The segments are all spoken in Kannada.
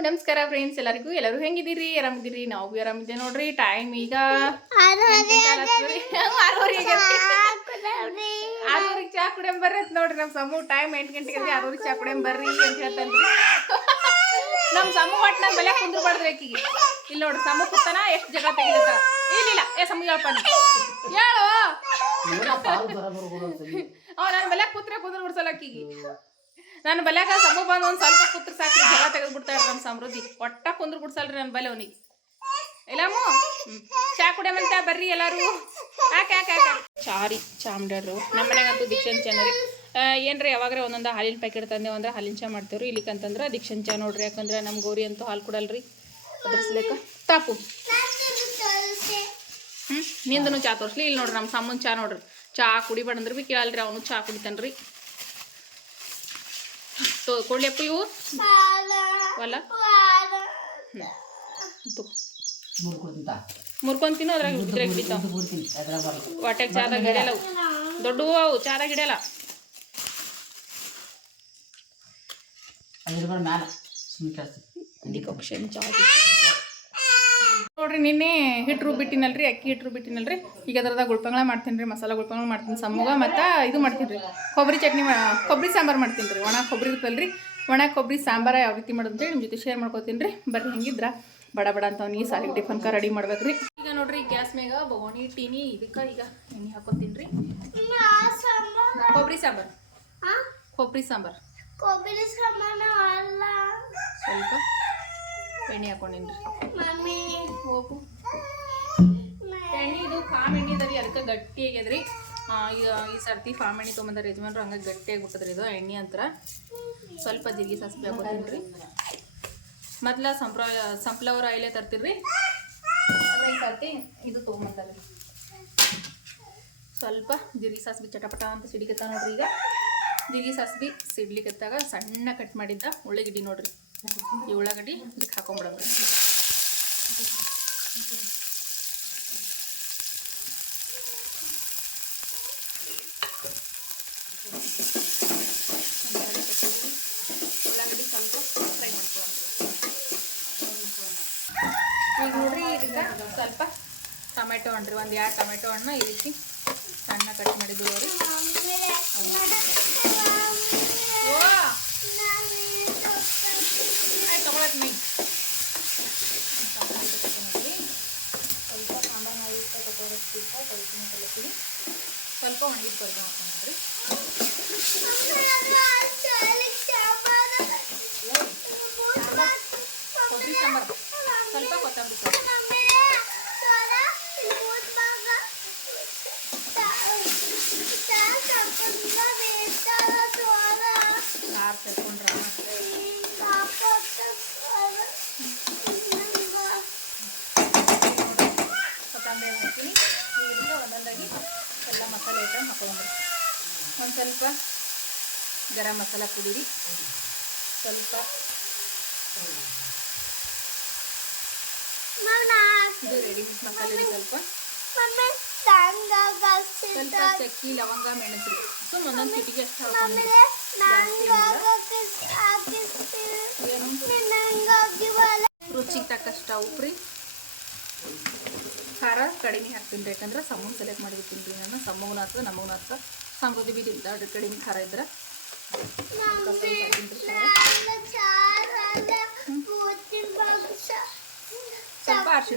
ನಮಸ್ಕಾರ ಫ್ರೆಂಡ್ಸ್ ಎಲ್ಲರಿಗೂ? ಎಲ್ಲರೂ ಹೆಂಗಿದ್ದೀರಿ? ಆರಾಮಿದ್ದೀರಿ? ನಾವು ಬಿ ಆರಾಮಿದ್ದೆ ನೋಡ್ರಿ ಟೈಮ್ ಈಗ ಆರೂವರೆಗೆ ಆರೂವರೆಗೆ ಚಾ ಕುಡಿಯಂ ಬರ್ರಿ ಅಂತ ನೋಡ್ರಿ ನಮ್ಮ ಸಮೂ ಟೈಮ್ ಎಂಟು ಗಂಟೆಗೆ ಅಂದ್ರೆ ಆರೂವರೆಗೆ ಚಾ ಕುಡಿಯಂ ಬರ್ರಿ ಅಂತ ಹೇಳ್ತಾನ್ರಿ. ನಮ್ಮ ಸಮೂ ಒಟ್ಟು ನಮ್ಮ ಬೆಲೆ ಕುಂದ್ರಬಾರ್ದು ಆಕಿಗೆ ಇಲ್ಲಿ ನೋಡ್ರಿ ಸಮೂ ಕುತ್ತಾನ ಎಷ್ಟು ಜಗ ತೆಗಿಲತ್ತ? ಇಲ್ಲ ಏ ಸಮೂ ಹೇಳಪ್ಪ ನೀ. ಹೇಳು. ಅವ ನನ್ನ ಬೆಲೆ ಕೂತ್ರೆ ಕುಂದ್ರ ಬಿಡ್ಸಲ್ಲ ಆಕಿಗೆ ನನ್ನ ಬಲ್ಯಾಗ ಸಮ ಬಂದು ಒಂದು ಸ್ವಲ್ಪ ಕುತ್ರ ಸಾಕು ಜಗ ತೆಗೆದು ಬಿಡ್ತಾಳೆ ನಮ್ಮ ಸಮೃದ್ಧಿ. ಒಟ್ಟ ಕುಂದ್ರ ಬಿಡ್ಸಲ್ರಿ ನನ್ನ ಬಲೆ ಅವನಿಗೆ. ಇಲ್ಲಮ್ಮ. ಚಾ ಕುಡಿಯಮಂತ ಬರ್ರಿ ಎಲ್ಲಾರು. ಯಾಕೆ ಯಾಕೆ ಯಾಕೆ ಚಾರಿ ಚಾ ಮಾಡ್ಯಾಡ್ರು ನಮ್ಮ ಮನೆಗಂತೂ ದೀಕ್ಷನ್ ಚಾ ರೀ ಏನ್ರಿ ಯಾವಾಗ್ರೆ ಒಂದೊಂದು ಹಾಲಿನ ಪ್ಯಾಕೆಟ್ ತಂದೇವು ಅಂದ್ರೆ ಹಾಲಿನ ಚಾ ಮಾಡ್ತೇವ್ರಿ. ಇಲ್ಲಿಕಂತಂದ್ರೆ ದೀಕ್ಷನ್ ಚಾ ನೋಡ್ರಿ, ಯಾಕಂದ್ರೆ ನಮ್ಮ ಗೌರಿ ಅಂತೂ ಹಾಲು ಕೊಡಲ್ರಿ. ಅದ್ರಸ್ಲೇಕ ತಾಪು. ಹ್ಞೂ ನಿಂದನು ಚಾ ತೋರಿಸ್ಲಿ. ಇಲ್ಲಿ ನೋಡ್ರಿ ನಮ್ಮ ಸಮ್ಮನ್ ಚಾ ನೋಡ್ರಿ. ಚಾ ಕುಡಿಬಾರ್ದಂದ್ರೆ ಭೀ ಕೇಳಲ್ರಿ, ಅವನು ಚಾ ಕುಡಿತಾನ್ರಿ. ತೋ ಕೊಡ್ಲಿಯಪ್ಪ ಇವು? ವಲ್ಲ ಹ್ಞೂ ತಗೋ ಮುರ್ಕೊಂಡ್ ತಿನ್ನು ಅದ್ರಾಗ ಇದ್ರಾಗ ಹಿಡಿತಾವ ಹೊಟ್ಟೆಗೆ ಹಿಡಿಯಲ್ಲ ಅವು ದೊಡ್ಡವು ಅವು ಚಾದಾಗ ಹಿಡಿಯಲ್ಲ ಡಿಕಾಕ್ಷನ್ ಚಾ ನೋಡ್ರಿ ನಿನ್ನೆ ಹಿಟ್ಟು ಬಿಟ್ಟಿನಲ್ರಿ ಅಕ್ಕಿ ಹಿಟ್ಟು ಬಿಟ್ಟಿನಲ್ರಿ ಈಗ ಅದ್ರದಾಗ ಗುಳ್ಪಂಗಳ ಮಾಡ್ತೀನಿ ರೀ ಮಸಾಲ ಗುಳ್ಪಂಗಳ ಮಾಡ್ತೀನಿ ಸಮ್ಮಗ ಮತ್ತು ಇದು ಮಾಡ್ತೀನಿ ರೀ ಕೊಬ್ಬರಿ ಚಟ್ನಿ ಕೊಬ್ಬರಿ ಸಾಂಬಾರು ಮಾಡ್ತೀನಿ ರೀ ಒಣ ಕೊಬ್ಬರಿ ಇರ್ತಲ್ರಿ ಒಣ ಕೊಬ್ಬರಿ ಸಾಂಬಾರ ಯಾವ ರೀತಿ ಮಾಡೋದು ಅಂತೇಳಿ ನಿಮ್ಮ ಜೊತೆ ಶೇರ್ ಮಾಡ್ಕೋತೀನಿ ರೀ ಬರ್ರಿ ಹೆಂಗಿದ್ರ? ಬಡ ಬಡ ಅಂತ ಅವ್ನಿಗೆ ಟಿಫನ್ ಟಿಫನ್ಕ ರೆಡಿ ಮಾಡ್ಬೇಕು ರೀ ಈಗ ನೋಡ್ರಿ ಗ್ಯಾಸ್ ಮ್ಯಾಗ ಬಗೋಣಿ ಟೀನಿ ಇದಕ್ಕೆ ಈಗ ಎಣ್ಣೆ ಹಾಕೋತೀನಿ ರೀ ಕೊಬ್ಬರಿ ಸಾಂಬಾರು. ಕೊಬ್ಬರಿ ಸಾಂಬಾರು. ಕೊಬ್ಬರಿ ಸಾಂಬಾರು ಸ್ವಲ್ಪ. ಎಣ್ಣೆ ಹಾಕೊಂಡಿನ್ರಿ. ಹೋಗು. ಎಣ್ಣೆ ಇದು ಫಾಮ್ ಎಣ್ಣೆ ಇದ್ರಿ ಅದಕ್ಕೆ ಗಟ್ಟಿ ಆಗ್ಯದ್ರಿ. ಈ ಸರ್ತಿ ಫಾಮ್ ಎಣ್ಣೆ ತೊಗೊಂಬಂದಾರ ಯಜಮಾನ್ರು ಹಂಗೆ ಗಟ್ಟಿ ಆಗಿಬಿಟ್ಟದ್ರಿ ಇದು ಎಣ್ಣೆ ಅಂತರ ಸ್ವಲ್ಪ ಜೀರಿಗೆ ಸಾಸಿವೆ ಹಾಕೋತೀನಿ ಮೊದ್ಲ ಸಂಪ್ರ ಸಂಪ್ಲವರ್ ಆಯಿಲೆ ತರ್ತೀರಿ ರೀ ಈ ಸರ್ತಿ ಇದು ತೊಗೊಂಬಂದ್ರಿ ಸ್ವಲ್ಪ ಜೀರಿಗೆ ಸಾಸಿವೆ ಚಟಪಟ ಅಂತ ಸಿಡಿಕತ್ತ ನೋಡ್ರಿ ಈಗ. ಜೀರಿಗೆ ಸಾಸಿವೆ ಸಿಡ್ಲಿಕತ್ತಾಗ ಸಣ್ಣ ಕಟ್ ಮಾಡಿದ್ದ ಉಳ್ಳಾಗಡ್ಡಿ ನೋಡ್ರಿ. ಈ ಉಳ್ಳಾಗಡ್ಡಿ ಇದಕ್ಕೆ ಹಾಕೊಂಡ್ಬಿಡೋದು ಉಳ್ಳಾಗಡ್ಡಿ ಸ್ವಲ್ಪ ಫ್ರೈ ಮಾಡ್ಕೊಳ್ಳೋಣ. ಈಗ ನೋಡ್ರಿ ಇದಕ್ಕೆ ಸ್ವಲ್ಪ ಟೊಮೆಟೊ ಹಣ್ಣ್ರಿ ಒಂದು ಎರಡು ಟೊಮೆಟೊ ಹಣ್ಣು ಈ ರೀತಿ ಸಣ್ಣ ಕಟ್ ಮಾಡಿದ್ದೀವಿ ರೀ ಓ ಆಯ್ತು ತಗೊಳತ್ ಮೈ ಸ್ವಲ್ಪ ಸಾಂಬಾರು ಇಷ್ಟ ತಗೊಳಕ್ಕಿಂತ ತೊಳ್ತೀನಿ ತೊಳಿತೀನಿ ಸ್ವಲ್ಪ ಒಣಗಿದ ಕೊಯ್ದು ಹಾಕೊಂಡ್ರಿ ಕೊಬ್ಬರಿ ಸಾಂಬಾರು ಸ್ವಲ್ಪ ಕೊತ್ತಂಬರಿ ಸಾಂಬಾರು ಸಾರು ಸೇರ್ಕೊಂಡ್ರೆ ಕೊತ್ತಂಬರಿ ಹಾಕ್ತೀನಿ ಇದರಿಂದ ಒಂದೊಂದಾಗಿ ಎಲ್ಲ ಮಸಾಲೆ ಐಟಮ್ ಹಾಕೊಂಡ್ರಿ ಒಂದು ಸ್ವಲ್ಪ ಗರಂ ಮಸಾಲ ಪುಡಿ. ರೀ ಸ್ವಲ್ಪ ಇದು ಮಸಾಲೆ ಸ್ವಲ್ಪ. ಸ್ವಲ್ಪ ಚಕ್ಕಿ ಲವಂಗ ಮೆಣಸು ಸುಮ್ಮನೆ ಒಂದೊಂದು ಕಿಟಿಗೆ ಅಷ್ಟು ರುಚಿಗೆ ತಕ್ಕಷ್ಟು ಉಪ್ರಿ. ಖಾರ ಕಡಿಮೆ ಹಾಕ್ತೀನಿ ಯಾಕಂದ್ರೆ ಸಮೂನ್ ಸೆಲೆಕ್ಟ್ ಮಾಡಿರ್ತೀನಿ ರೀ ನಾನು. ಹತ್ರ ನಮೂನ ಹತ್ರ. ಸಮೃದ್ಧಿ ಬೀದಿ ಇಲ್ಲ ಕಡಿಮೆ ಖಾರ ಇದ್ರೆ. ಸ್ವಲ್ಪ ರೀ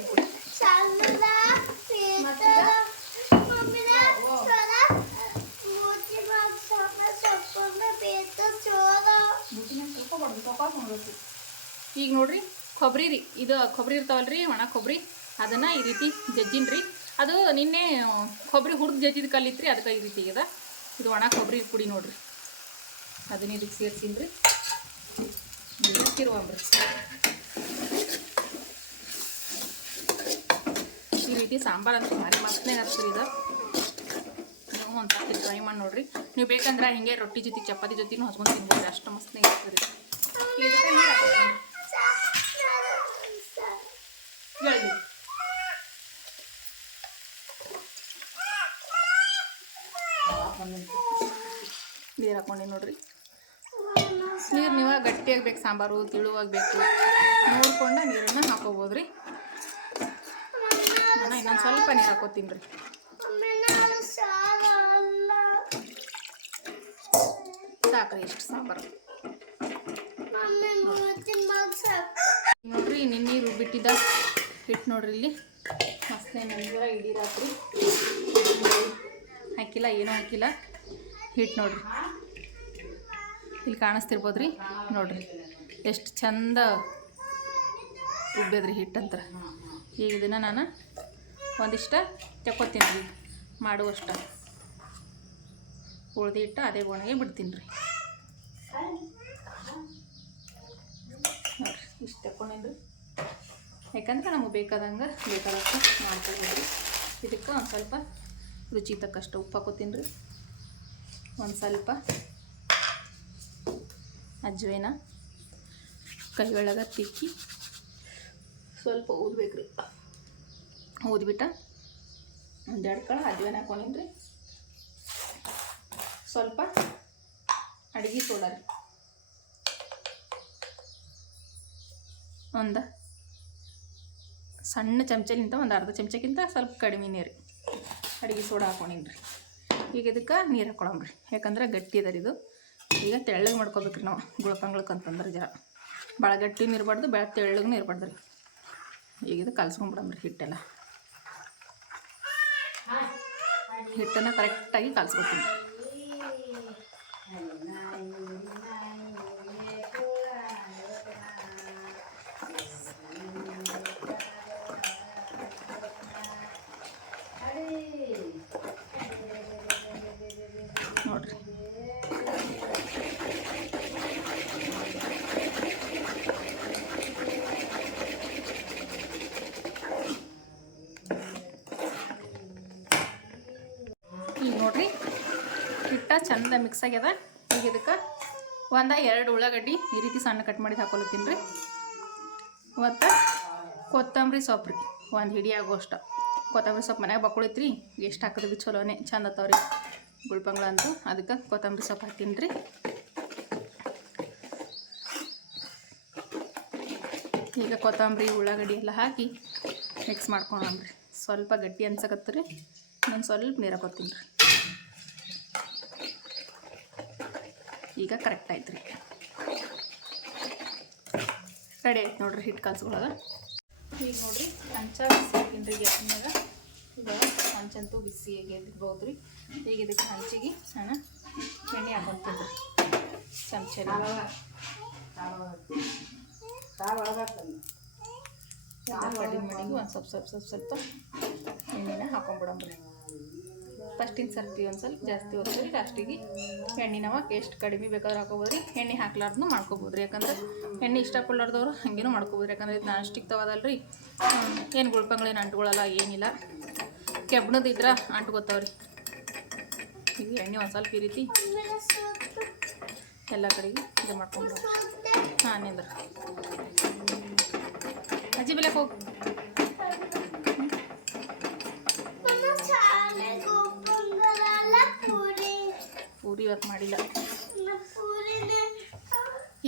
ಈಗ ನೋಡ್ರಿ ಕೊಬ್ಬರಿ ರೀ. ಇದು ಕೊಬ್ಬರಿ ಇರ್ತಾವಲ್ರಿ, ಒಣ ಕೊಬ್ಬರಿ ಅದನ್ನು ಈ ರೀತಿ ಜಜ್ಜಿನ ರೀ. ಅದು ನಿನ್ನೆ ಕೊಬ್ಬರಿ ಹುರಿದು ಜಜ್ಜಿದ ಕಲ್ಲಿತ್ರಿ, ಅದಕ್ಕೆ ಈ ರೀತಿ ಇದೆ ಇದು ಒಣ ಕೊಬ್ಬರಿ ಪುಡಿ ನೋಡ್ರಿ. ಅದನ್ನ ಇದಕ್ಕೆ ಸೇರ್ಸೀನಿ ರೀ ತಿರುವಂಬ್ರಿ ಈ ರೀತಿ ಸಾಂಬಾರು ಅಂತ ಭಾರಿ ಮಸ್ತ್ನೇ ಹಚ್ಚಿರಿ ಇದು. ನೀವು ಒಂದು ಟ್ರೈ ಮಾಡಿ ನೋಡ್ರಿ. ನೀವು ಬೇಕಂದ್ರೆ ಹಿಂಗೆ ರೊಟ್ಟಿ ಜೊತೆ, ಚಪಾತಿ ಜೊತೆನೂ ಹಚ್ಕೊಂಡು ತಿನ್ಬೋದು ಅಷ್ಟು ಮಸ್ತ್ನೇ ಇರ್ತದೆ ನೀರು ಹಾಕೊಂಡೆ ನೋಡ್ರಿ. ನೀರು ನೀವು ಗಟ್ಟಿಯಾಗಿ ಬೇಕು, ಸಾಂಬಾರು ತಿಳುವಾಗಬೇಕು ನೋಡ್ಕೊಂಡು ನೀರನ್ನು ಹಾಕೋಬೋದು ರೀ ನಾನು ಇನ್ನೊಂದು ಸ್ವಲ್ಪ ನೀರು ಹಾಕೋತೀನಿ ರೀ. ಸಾಕ್ರಿ ಇಷ್ಟು ಸಾಂಬಾರು. ನೋಡ್ರಿ ನಿನ್ನೆ ರುಬ್ಬಿಟ್ಟಿದ್ದ ಹಿಟ್ಟು ನೋಡ್ರಿ ಇಲ್ಲಿ. ಮಸ್ತ್ ಮಂಜೂರ ಇಡೀ ರಾತ್ರಿ ಹಾಕಿಲ್ಲ, ಏನೂ ಹಾಕಿಲ್ಲ. ಹಿಟ್ಟು ನೋಡ್ರಿ. ಇಲ್ಲಿ ಕಾಣಿಸ್ತಿರ್ಬೋದು ರೀ ನೋಡ್ರಿ. ಎಷ್ಟು ಚಂದ ಉಬ್ಬೇದ್ರಿ ಹಿಟ್ಟಂತ್ರ ಈಗ ಇದನ್ನು ನಾನು ಒಂದಿಷ್ಟ ತೆಕ್ಕೋತೀನಿ. ರೀ ಮಾಡುವಷ್ಟ. ಉಳ್ದು ಹಿಟ್ಟು ಅದೇ ಒಣಗೆ ಬಿಡ್ತೀನಿ ರೀ ನೋಡ್ರಿ, ಇಷ್ಟು ರೀ ಯಾಕಂದ್ರೆ ನಮಗೆ ಬೇಕಾದಂಗೆ ಬೇಕಾದಷ್ಟು ಮಾಡ್ಕೊಳ್ಬೋದು ಇದಕ್ಕೆ ಒಂದು ಸ್ವಲ್ಪ ರುಚಿ ತಕ್ಕಷ್ಟು ಉಪ್ಪು ಹಾಕೋತೀನಿ ರೀ ಒಂದು ಸ್ವಲ್ಪ ಅಜ್ವೇನ ಕೈ ಒಳಗೆ ತಿಕ್ಕಿ ಸ್ವಲ್ಪ ಊದ್ಬೇಕು ರೀ ಊದ್ಬಿಟ್ಟ ಒಂದೆರಡು ಕಳ ಅಜ್ವೇನ ಹಾಕೊಂಡಿನ್ರಿ. ಸ್ವಲ್ಪ ಅಡುಗೆ ಸೋಡಾ ರೀ ಒಂದು ಸಣ್ಣ ಚಮಚಲಿಂತ, ಒಂದು ಅರ್ಧ ಚಮಚಕ್ಕಿಂತ ಸ್ವಲ್ಪ ಕಡಿಮೆ ನೀರು ಅಡುಗೆ ಸೋಡಾ ಹಾಕೊಂಡಿನ್ರಿ. ಈಗ ಇದಕ್ಕೆ ನೀರು ಹಾಕೊಳಮ್ರಿ. ಯಾಕಂದ್ರೆ ಗಟ್ಟಿ ಅದ ಇದು. ಈಗ ತೆಳ್ಳಗೆ ಮಾಡ್ಕೊಬೇಕ್ರಿ ನಾವು ಗುಳಪಂಗ್ಳಕ್ಕೆ ಅಂತಂದ್ರೆ ಜರ. ಭಾಳ ಗಟ್ಟಿನೂ ಇರಬಾರ್ದು ಭಾಳ ತೆಳ್ಳಗೂ ಇರಬಾರ್ದು ರೀ. ಈಗ ಇದು ಕಲ್ಸ್ಕೊಂಬಿಡಮ್ರಿ ಹಿಟ್ಟೆಲ್ಲ ಹಿಟ್ಟನ್ನು ಕರೆಕ್ಟಾಗಿ ಕಲ್ಸ್ಕೊತೀನಿ ಚಂದ ಮಿಕ್ಸ್ ಆಗ್ಯದ. ಈಗ ಇದಕ್ಕೆ ಒಂದ ಎರಡು ಉಳ್ಳಾಗಡ್ಡಿ ಈ ರೀತಿ ಸಣ್ಣ ಕಟ್ ಮಾಡಿ ಹಾಕೊಳತ್ತೀನಿ ರೀ. ಮತ್ತು ಕೊತ್ತಂಬರಿ ಸೊಪ್ಪು ರೀ. ಒಂದು ಹಿಡಿ ಆಗೋಷ್ಟು. ಕೊತ್ತಂಬರಿ ಸೊಪ್ಪು ಮನ್ಯಾಗ ಬಕ್ಕೊಳೈತ್ರಿ. ಎಷ್ಟು ಹಾಕಿದ್ರಿ ಚಲೋನೆ. ಚಂದ ರೀ ಗುಳ್ಪಂಗ್ಳ ಅಂತೂ. ಅದಕ್ಕೆ ಕೊತ್ತಂಬರಿ ಸೊಪ್ಪು ಹಾಕ್ತೀನಿ ರೀ. ಈಗ ಕೊತ್ತಂಬರಿ, ಉಳ್ಳಾಗಡ್ಡಿ ಎಲ್ಲ ಹಾಕಿ ಮಿಕ್ಸ್ ಮಾಡ್ಕೊಂಡ್ರಿ ಸ್ವಲ್ಪ ಗಟ್ಟಿ ಅನ್ಸಕತ್ರಿ ನಾನು ಸ್ವಲ್ಪ ನೀರು ರೀ. ಈಗ ಕರೆಕ್ಟ್ ಆಯ್ತು ರೀ. ರೆಡಿ ಆಯ್ತು ನೋಡ್ರಿ ಹಿಟ್ಟು ಕಲ್ಸ್ಕೊಳ್ಳೋದು ಈಗ ನೋಡ್ರಿ ಹಂಚ ಬಿಸಿ ಹಾಕಿನಿ ರೀ ಗ್ಯಾಸ್ನ್ಯಾಗ ಈಗ ಹಂಚಂತೂ ಬಿಸಿ ಆಗಿರ್ಬೋದ್ರಿ ಈಗ ಇದಕ್ಕೆ ಹಂಚಿಗೆ ನಾನು ಎಣ್ಣೆ ಹಾಕೊಂತೀನಿ ಚಮಚ ಕಡಿಮೆ ಒಂದು ಸ್ವಲ್ಪ ಸ್ವಲ್ಪ ಸ್ವಲ್ಪ ಸ್ವಲ್ಪ ಎಣ್ಣೆನ ಹಾಕೊಂಡ್ಬಿಡಂಬ್ರಿ ಫಸ್ಟಿನ ಸರ್ತಿ ಒಂದು ಸ್ವಲ್ಪ ಜಾಸ್ತಿ ಹೋಗ್ತೀರಿ ಲಾಸ್ಟಿಗೆ ಎಣ್ಣೆ ನಾವು ಎಷ್ಟು ಕಡಿಮೆ ಬೇಕಾದ್ರೆ ಹಾಕೋಬೋದು ರೀ ಎಣ್ಣೆ ಹಾಕ್ಲಾರ್ದು ಮಾಡ್ಕೋಬೋದು ರೀ ಯಾಕಂದ್ರೆ ಎಣ್ಣೆ ಇಷ್ಟಪಡ್ಲಾರ್ದವ್ರು ಹಂಗೇನು ಮಾಡ್ಕೋಬೋದು ಯಾಕಂದ್ರೆ ಇದು ನಾನ್ ಸ್ಟಿಕ್ ತವದಲ್ರಿ ಏನು ಗುಳ್ಪಂಗಳೇನು ಅಂಟ್ಕೊಳ್ಳಲ್ಲ ಏನಿಲ್ಲ ಕೆಬ್ಬಣದಿದ್ರೆ ಅಂಟ್ಕೋತಾವ್ರಿ ಈಗ ಎಣ್ಣೆ ಒಂದು ಸ್ವಲ್ಪ ಈ ರೀತಿ ಎಲ್ಲ ಕಡೆಗೆ ಇದು ಮಾಡ್ಕೊಂಡು ಹಾಂ, ನಿಂದ್ರ. ಅಜ್ಜಿ ಬೆಲೆಗೆ ಹೋಗಿ. ಇವತ್ತು ಮಾಡಿಲ್ಲ.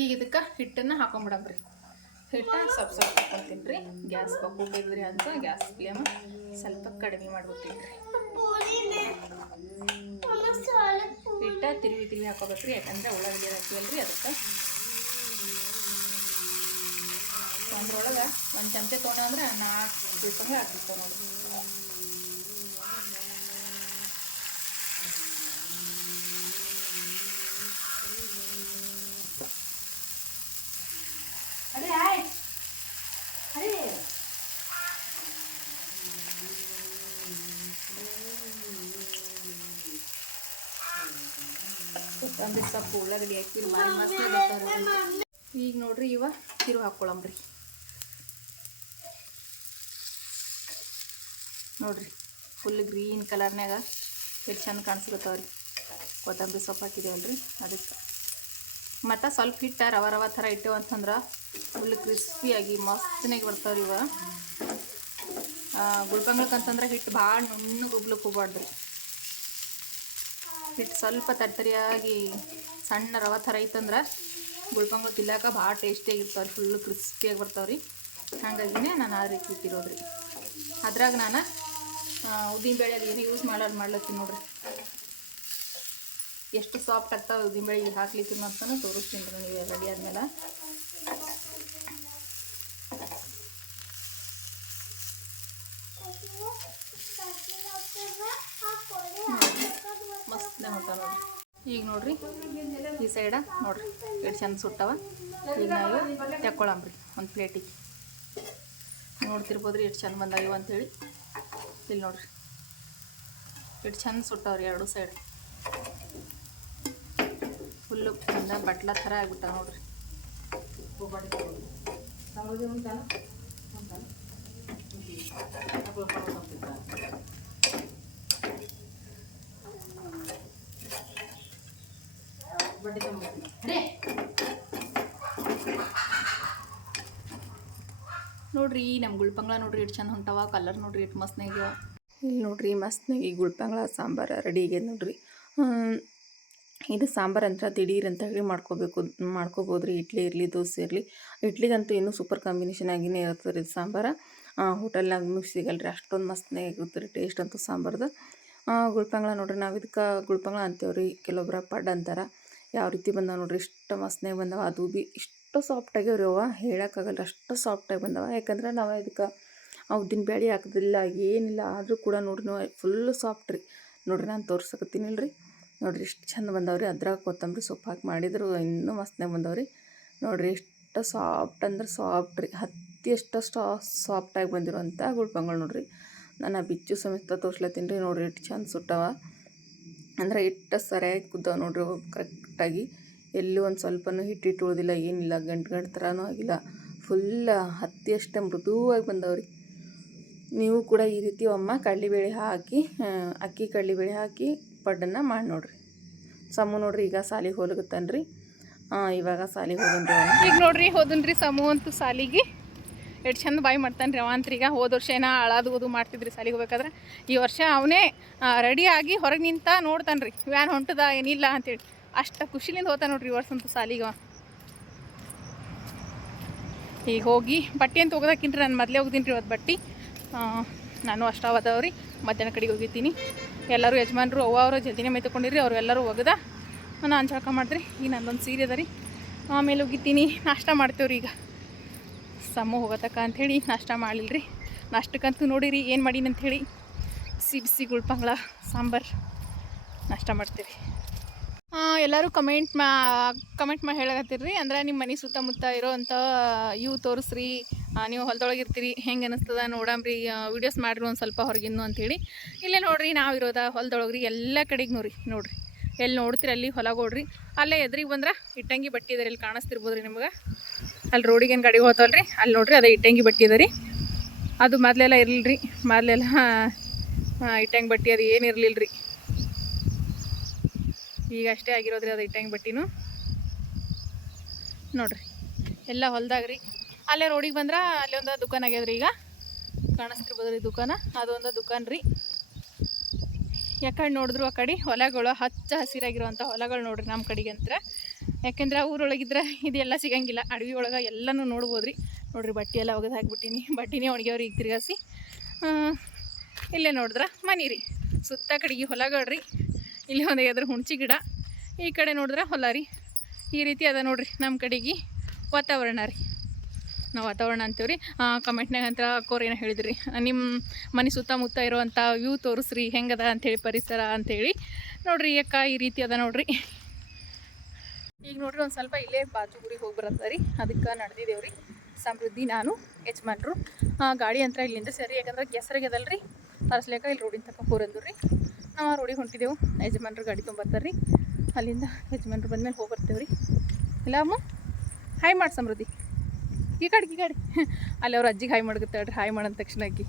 ಈಗ ಇದಕ್ಕೆ ಹಿಟ್ಟನ್ನು ಹಾಕೊಂಬಿಡಮ್ರಿ ಹಿಟ್ಟ ಸ್ವಲ್ಪ ಸ್ವಲ್ಪ ಹಾಕೊಂತೀನಿ ರೀ ಗ್ಯಾಸ್ ಬಗ್ಗೋಗಿದ್ರಿ ಅಂತ ಗ್ಯಾಸ್ ಫ್ಲೇಮ್ ಸ್ವಲ್ಪ ಕಡಿಮೆ ಮಾಡ್ಬಿಡ್ತೀನಿ ರೀ ಹಿಟ್ಟ ತಿರುವಿ ತಿರುವಿ ಹಾಕೋಬೇಕ್ರಿ, ಯಾಕಂದ್ರೆ ಉಳ್ಳಾಗಡ್ಡಿ ಹಾಕಿವಲ್ರಿ ಅದಕ್ಕೆ. ಒಂದ್ರೊಳಗೆ ಒಂದು ಚಮಚ ತೊಗೊಂಡು ನಾಲ್ಕು ದಿವಸ ಹಾಕಿರ್ತಾವೆ ನೋಡಿ ಅದೇ ಆಯ್ತು ಅದೇ ಕೊತ್ತಂಬರಿ ಸೊಪ್ಪು ಉಳ್ಳಾಗಡ್ಡಿ ಹಾಕಿ ಭಾರಿ ಮಸ್ತ್ ಬರ್ತಾರೆ ಈಗ ನೋಡ್ರಿ ಇವ ತಿರು ಹಾಕ್ಕೊಳಂಬ್ರಿ ನೋಡ್ರಿ ಫುಲ್ ಗ್ರೀನ್ ಕಲರ್ನಾಗ ಎಷ್ಟು ಚೆಂದ ಕಾಣಿಸ್ಕೊತಾವ್ರಿ ಕೊತ್ತಂಬರಿ ಸೊಪ್ಪು ಹಾಕಿದೇವಲ್ರಿ ಅದಕ್ಕೆ. ಮತ್ತು ಸ್ವಲ್ಪ ಹಿಟ್ಟ ರವ ರವ ಥರ ಇಟ್ಟೇವು ಅಂತಂದ್ರೆ ಫುಲ್ ಕ್ರಿಸ್ಪಿಯಾಗಿ ಮಸ್ತನಾಗಿ ಬರ್ತಾವ್ರಿ ಇವ. ಗುಳ್ಪಂಗ್ಳಕ್ಕಂತಂದ್ರೆ ಹಿಟ್ಟು ಭಾಳ ನುಣ್ಣಗೆ ಉಗ್ಲಕ್ಕೆ ಹೋಗ್ಬಾರ್ದು ಹಿಟ್ಟು ಸ್ವಲ್ಪ ತರ್ತರಿಯಾಗಿ ಸಣ್ಣ ರವೆ ಥರ ಇತ್ತಂದ್ರೆ ಗುಳ್ಪಂಗಳು ತಿಲ್ಲಾಕ ಭಾಳ ಟೇಸ್ಟಿಯಾಗಿ ಇರ್ತಾವ್ರಿ ಫುಲ್ಲು ಕ್ರಿಸ್ಪಿಯಾಗಿ ರೀ ಹಾಗಾಗಿನೇ ನಾನು ಆ ರೀತಿ ಇಟ್ಟಿರೋದ್ರಿ ಅದ್ರಾಗ ನಾನು ಉದ್ದಿನಬೇಳೆ ಅದು ಏನು ಯೂಸ್ ಮಾಡೋದು ಮಾಡ್ಲತ್ತೀನಿ ನೋಡ್ರಿ. ಎಷ್ಟು ಸಾಫ್ಟ್ ಆಗ್ತಾವೆ ಉದ್ದಿನಬೇಳೆ ಹಾಕ್ಲಿಕ್ಕೆ ಅಂತಲೂ ತೋರಿಸ್ತೀನಿ ರೀ ನೀವು ರೆಡಿ ಆದ್ಮೇಲೆ ಮಸ್ತ್ ಹೊಂಟಾವ ನೋಡ್ರಿ ಈಗ ನೋಡ್ರಿ, ಈ ಸೈಡ ನೋಡ್ರಿ, ಎಷ್ಟು ಚಂದ ಸುಟ್ಟವ. ಈಗ ನಾವು ತೆಕ್ಕೊಳಂಬ್ರಿ ಒಂದು ಪ್ಲೇಟಿಗೆ ನೋಡ್ತಿರ್ಬೋದ್ರಿ ಎಷ್ಟು ಚಂದ ಬಂದಾಗಿವ ಅಂತೇಳಿ. ಇಲ್ಲಿ ನೋಡ್ರಿ, ಎಷ್ಟು ಚಂದ ಸುಟ್ಟವ್ರಿ ಎರಡು ಸೈಡ್ ಫುಲ್ಲು ಚಂದ ಬಟ್ಲ ಥರ ಆಗ್ಬಿಟ್ಟ ನೋಡ್ರಿ. ನೋಡ್ರಿ ನಮ್ಮ ಗುಳ್ಪಂಗ್ಳ ನೋಡ್ರಿ ಎಷ್ಟು ಚಂದ ಹೊಂಟವ ಕಲರ್ ನೋಡ್ರಿ ಎಷ್ಟು ಮಸ್ತ್ನಾಗ ಇಲ್ಲಿ ನೋಡ್ರಿ ಈ ಗುಳ್ಪಂಗ್ಳ ಸಾಂಬಾರು ರೆಡಿ ಆಗ್ಯದ ನೋಡ್ರಿ. ಇದು ಸಾಂಬಾರು ಅಂತ ದಿಢೀರ್ ಅಂತ ಹೇಳಿ ಮಾಡ್ಕೋಬೇಕು ಮಾಡ್ಕೋಬೋದು ರೀ ಇಡ್ಲಿ ಇರಲಿ, ದೋಸೆ ಇರಲಿ. ಇಡ್ಲಿಗಂತೂ ಇನ್ನೂ ಸೂಪರ್ ಕಾಂಬಿನೇಷನ್ ಆಗಿನೇ ಇರ್ತದೆ ರೀ ಇದು ಸಾಂಬಾರು. ಹೋಟೆಲ್ನಾಗೂ ಸಿಗಲ್ಲ ರೀ ಅಷ್ಟೊಂದು ಮಸ್ತ್ನಾಗ ಇರುತ್ತೆ ರೀ ಟೇಸ್ಟ್ ಅಂತೂ ಸಾಂಬಾರ್ದು. ಗುಳ್ಪಂಗ್ಳ ನೋಡ್ರಿ, ನಾವು ಇದಕ್ಕೆ ಗುಳ್ಪಂಗ್ಳ ಅಂತೇವ್ರಿ ಕೆಲವೊಬ್ಬರ ಪಡ್ ಅಂತಾರೆ. ಯಾವ ರೀತಿ ಬಂದಾವ ನೋಡ್ರಿ, ಇಷ್ಟು ಮಸ್ತ್ನಾಗ ಬಂದವ, ಅದು ಭೀ ಇಷ್ಟು ಸಾಫ್ಟಾಗಿ ರೀ ಅವ ಹೇಳೋಕ್ಕಾಗಲ್ಲ ಅಷ್ಟು ಸಾಫ್ಟಾಗಿ ಬಂದವ. ಯಾಕಂದ್ರೆ ನಾವು ಇದಕ್ಕೆ ಉದ್ದಿನ ಬೇಳೆ ಹಾಕೋದಿಲ್ಲ, ಏನಿಲ್ಲ, ಆದರೂ ಕೂಡ ನೋಡ್ರಿ ಫುಲ್ಲು ಸಾಫ್ಟ್ ರೀ. ನೋಡ್ರಿ ನಾನು ತೋರ್ಸಕತ್ತೀನಿಲ್ಲ ರೀ ನೋಡ್ರಿ ಇಷ್ಟು ಚಂದ ಬಂದವ್ರಿ, ಅದ್ರಾಗ ಕೊತ್ತಂಬರಿ ಸೊಪ್ಪು ಹಾಕಿ ಮಾಡಿದ್ರು, ಇನ್ನೂ ಮಸ್ತ್ನಾಗ ಬಂದವ್ರಿ. ನೋಡ್ರಿ ಎಷ್ಟು ಸಾಫ್ಟ್ ಅಂದ್ರೆ ಸಾಫ್ಟ್ ರೀ, ಹತ್ತಿ ಎಷ್ಟು ಸಾಫ್ಟಾಗಿ ಬಂದಿರೋಂಥ ಗುಳ್ಪಂಗಳು ನೋಡ್ರಿ. ನಾನು ಆ ಬಿಚ್ಚು ಸಮೇತ ತೋರ್ಸ್ಲತ್ತೀನಿ ರೀ, ನೋಡ್ರಿ ಎಷ್ಟು ಚಂದ ಸುಟ್ಟವ. ಅಂದ್ರೆ ಹಿಟ್ಟು ಸರಿಯಾಗಿ ಕುದ್ದ ನೋಡ್ರಿ ಕರೆಕ್ಟಾಗಿ. ಎಲ್ಲೂ ಒಂದು ಸ್ವಲ್ಪನೂ ಹಿಟ್ಟು ಉಳಿದಿಲ್ಲ ಏನಿಲ್ಲ, ಗಂಟು ಗಂಟು ಥರನೂ ಆಗಿಲ್ಲ. ಫುಲ್ ಹತ್ತಿ ಅಷ್ಟೇ ಮೃದುವಾಗಿ ಬಂದವ್ರಿ. ನೀವು ಕೂಡ ಈ ರೀತಿ ಒಮ್ಮ ಕಡ್ಲಿಬೇಳೆ ಹಾಕಿ ಅಕ್ಕಿ ಕಡ್ಲಿಬೇಳೆ ಹಾಕಿ ಪಡ್ಡನ್ನು ಮಾಡಿ ನೋಡ್ರಿ. ಸಮು ನೋಡ್ರಿ ಈಗ ಸಾಲಿಗೆ ರೀ ಇವಾಗ ಸಾಲಿಗೆ ಅವನು. ಈಗ ನೋಡ್ರಿ, ಹೋದನ್ರಿ ಸಮು ಅಂತೂ ಸಾಲಿಗೆ. ಎಷ್ಟು ಚಂದ ಬಾಯಿ ಮಾಡ್ತಾನೆ ರೀ ಅವಂತ್ರಿ ಈಗ ಹೋದ ವರ್ಷ ಏನೋ ಅಳದು ಓದು ಮಾಡ್ತಿದ್ರಿ ಸಾಲಿಗೆ ಹೋಗ್ಬೇಕಾದ್ರೆ. ಈ ವರ್ಷ ಅವನೇ ರೆಡಿ ಆಗಿ ಹೊರಗೆ ನಿಂತ ನೋಡ್ತಾನೆ ರೀ ವ್ಯಾನ್ ಹೊಂಟದ, ಏನಿಲ್ಲ ಅಂತೇಳಿ. ಅಷ್ಟು ಖುಷಿಲಿಂದ ಹೋಗ್ತಾನೆ ನೋಡ್ರಿ ಈ ವರ್ಷ ಅಂತೂ ಸಾಲಿಗೆ ಈಗ ಹೋಗಿ ಬಟ್ಟೆ ಅಂತ ಹೋಗೋದಕ್ಕಿಂತ ನಾನು ಮೊದಲೇ ಹೋಗ್ತೀನಿ ರೀ ಇವತ್ತು ಬಟ್ಟೆ. ನಾನು ಅಷ್ಟಾವದವ್ರಿ. ಮಧ್ಯಾಹ್ನ ಕಡೆಗೆ ಹೋಗಿದ್ದೀನಿ ಎಲ್ಲರೂ ಯಜಮಾನರು, ಅವ್ವ ಅವರು ಜಲ್ದಿನೇ ಮೈ ಅವರೆಲ್ಲರೂ ಒಗದ. ನಾನು ಅಂಜಾಕ ಮಾಡಿದ್ರಿ ಈಗ ನಂದೊಂದು ಸೀರೆ ಅದ ರೀ. ಆಮೇಲೆ ಹೋಗಿದ್ದೀನಿ ನಾಷ್ಟ ಮಾಡ್ತೇವ್ರಿ ಈಗ. ಸಮ್ಮ ಹೋಗತಕ್ಕ ಅಂಥೇಳಿ ನಾಷ್ಟ ಮಾಡಲಿಲ್ಲ ರೀ ನಾಷ್ಟಕ್ಕಂತೂ ನೋಡಿರಿ ಏನು ಮಾಡೀನಿ ಅಂಥೇಳಿ ಬಿಸಿ ಬಿಸಿ ಗುಳ್ಪಂಗ್ಳ, ಸಾಂಬಾರು ನಾಷ್ಟ ಮಾಡ್ತೀವಿ. ಎಲ್ಲರೂ ಕಮೆಂಟ್ ಮಾ, ಕಮೆಂಟ್ ಮಾಡಿ ಹೇಳಕತ್ತೀರಿ ಅಂದ್ರೆ ನಿಮ್ಮ ಮನೆ ಸುತ್ತಮುತ್ತ ಇರೋವಂಥ ಇವು ತೋರಿಸ್ರಿ. ನೀವು ಹೊಲದೊಳಗೆ ಇರ್ತೀರಿ. ಹೆಂಗೆ ಅನಿಸ್ತದ ನೋಡಂಬ್ರಿ ವೀಡಿಯೋಸ್ ಮಾಡಿರಿ ಒಂದು ಸ್ವಲ್ಪ ಹೊರಗಿನ್ನು ಅಂಥೇಳಿ ಇಲ್ಲೇ ನೋಡಿರಿ ನಾವು ಇರೋದ ಹೊಲದೊಳಗೆ ರೀ ಎಲ್ಲ ಕಡೆಗೆ ನೋಡ್ರಿ, ನೋಡಿರಿ. ಎಲ್ಲಿ ನೋಡ್ತೀರಿ ಅಲ್ಲಿ ಹೊಲಗೋಡ್ರಿ ಅಲ್ಲೇ ಎದ್ರಿಗೆ ಬಂದ್ರೆ ಇಟ್ಟಂಗಿ ಬಟ್ಟೆ ಇಲ್ಲಿ ಕಾಣಿಸ್ತಿರ್ಬೋದ್ರಿ ನಿಮ್ಗೆ. ಅಲ್ಲಿ ರೋಡಿಗೆ ಏನು ಗಾಡಿ ಹೋತಲ್ರಿ ಅಲ್ಲಿ ನೋಡ್ರಿ, ಅದೇ ಇಟ್ಟಂಗಿ ಬಟ್ಟೆ ಅದ ರೀ. ಅದು ಮೊದಲೆಲ್ಲ ಇರಲಿಲ್ಲ ರೀ ಮೊದಲೆಲ್ಲ ಇಟ್ಟಂಗಿ ಬಟ್ಟೆ ಅದು ಏನು ಇರಲಿಲ್ಲ ರೀ ಈಗ ಅಷ್ಟೇ ರೀ ಅದು ಇಟ್ಟಂಗಿ ಬಟ್ಟಿನೂ. ನೋಡ್ರಿ, ಎಲ್ಲ ಹೊಲ್ದಾಗ ರೀ ಅಲ್ಲೇ ರೋಡಿಗೆ ಬಂದ್ರೆ ಅಲ್ಲಿ ಒಂದು ದುಕಾನ್ ರೀ ಈಗ. ಕಾಣಿಸ್ತಿರ್ಬೋದು ರೀ ದುಕಾನ ಅದೊಂದು ದುಕಾನ್ ರೀ. ಯಾಕಡೆ ನೋಡಿದ್ರು ಆ ಕಡೆ ಹೊಲಗಳು ಹಚ್ಚ ಹಸಿರಾಗಿರುವಂಥ ಹೊಲಗಳು ನೋಡ್ರಿ ನಮ್ಮ ಕಡೆಗೆ ಅಂತ ಯಾಕೆಂದ್ರೆ ಊರೊಳಗಿದ್ರೆ ಇದೆಲ್ಲ ಸಿಗಂಗಿಲ್ಲ. ಅಡವಿ ಒಳಗೆ ಎಲ್ಲನೂ ನೋಡ್ಬೋದ್ರಿ. ನೋಡ್ರಿ ಬಟ್ಟೆ ಎಲ್ಲ ಒಗೆದು ಹಾಕ್ಬಿಟ್ಟಿನಿ. ಬಟ್ಟಿನೇ ಒಣಗ್ಯವ್ರಿ ಈಗ ತಿರ್ಗಾಸಿ. ಇಲ್ಲೇ ನೋಡಿದ್ರೆ ಮನೆ ರೀ. ಸುತ್ತ ಕಡೆಗೆ ಹೊಲಗಳು ರೀ ಇಲ್ಲಿ ಒಂದು ಎದ್ರ ಹುಣಚಿ ಗಿಡ. ಈ ಕಡೆ ನೋಡಿದ್ರೆ ಹೊಲ ರೀ. ಈ ರೀತಿ ಅದ ನೋಡ್ರಿ ನಮ್ಮ ಕಡೆಗೆ ವಾತಾವರಣ ರೀ. ನಾವು ವಾತಾವರಣ ಅಂತೀವ್ರಿ. ಕಮೆಂಟ್ನಾಗ ಅಂತ ಅಕ್ಕೋರು ಏನೋ ಹೇಳಿದ್ರಿ. ನಿಮ್ಮ ಮನೆ ಸುತ್ತಮುತ್ತ ಇರುವಂಥ ವ್ಯೂ ತೋರಿಸ್ರಿ. ಹೆಂಗದ ಅಂಥೇಳಿ ಪರಿಸರ ಅಂಥೇಳಿ ನೋಡ್ರಿ ಅಕ್ಕ ಈ ರೀತಿ ಅದ ನೋಡ್ರಿ. ಈಗ ನೋಡ್ರಿ ಒಂದು ಸ್ವಲ್ಪ ಇಲ್ಲೇ ಬಾಜು ಗುರಿಗೆ ಹೋಗಿ ಬರತ್ತ ರೀ ಅದಕ್ಕೆ ನಡೆದಿದ್ದೇವೆ ರೀ ಸಮೃದ್ಧಿ ನಾನು, ಯಜಮಾನ್ರು. ಗಾಡಿ ಅಂತ ಇಲ್ಲಿಂದ ಸರಿ, ಯಾಕಂದ್ರೆ ಕೆಸರಿಗೆ ರೀ ತರಿಸ್ಲೇಕ ಇಲ್ಲಿ ರೋಡಿನ ತಕ್ಕ ಹೋರಂದ್ರು ರೀ ನಾವು ರೋಡಿಗೆ ಹೊಂಟಿದ್ದೆವು ಯಜಮಾನ್ರು ಗಾಡಿ ತೊಗೊಂಬರ್ತಾರೆ ರೀ ಅಲ್ಲಿಂದ ಯಜಮಾನ್ರು ಬಂದಮೇಲೆ ಹೋಗಿ ಬರ್ತೇವೆ ರೀ ಇಲ್ಲ ಅಮ್ಮ? ಹಾಯ್ ಮಾಡಿ ಸಮೃದ್ಧಿ. ಈ ಕಡೆ ಈ ಕಡೆ. ಅಲ್ಲಿ ಅವ್ರ ಅಜ್ಜಿಗೆ ಹಾಯ್ ಮಾಡ್ಕೊತಾಳ್ರಿ. ಹಾಯ್ ಮಾಡಿದ ತಕ್ಷಣ ಆಗಿ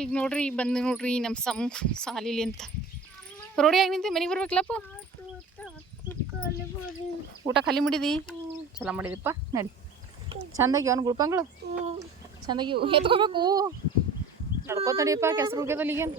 ಈಗ ನೋಡ್ರಿ, ಬಂದು ನೋಡ್ರಿ ನಮ್ಮ ಸಮ ಸಾಲಿಲಿ ಅಂತ. ರೋಡಿಯಾಗಿ ನಿಂತು ಮನೆಗೆ ಬರ್ಬೇಕಲ್ಲಪ್ಪ? ಊಟ ಖಾಲಿ ಮಾಡಿದಿ? ಚಲೋ ಮಾಡಿದಿಪ್ಪ ನಡಿ. ಚಂದಾಗಿ ಅವನು ಗುಳ್ಪಂಗಳು. ಚಂದಾಗಿ ಎತ್ಕೋಬೇಕು. ನಡ್ಕೋತ ನಡಿಯಪ್ಪ ಕೆಸರು ಹೋಗ್ಯದಲ್ಲಿ ಈಗೇನು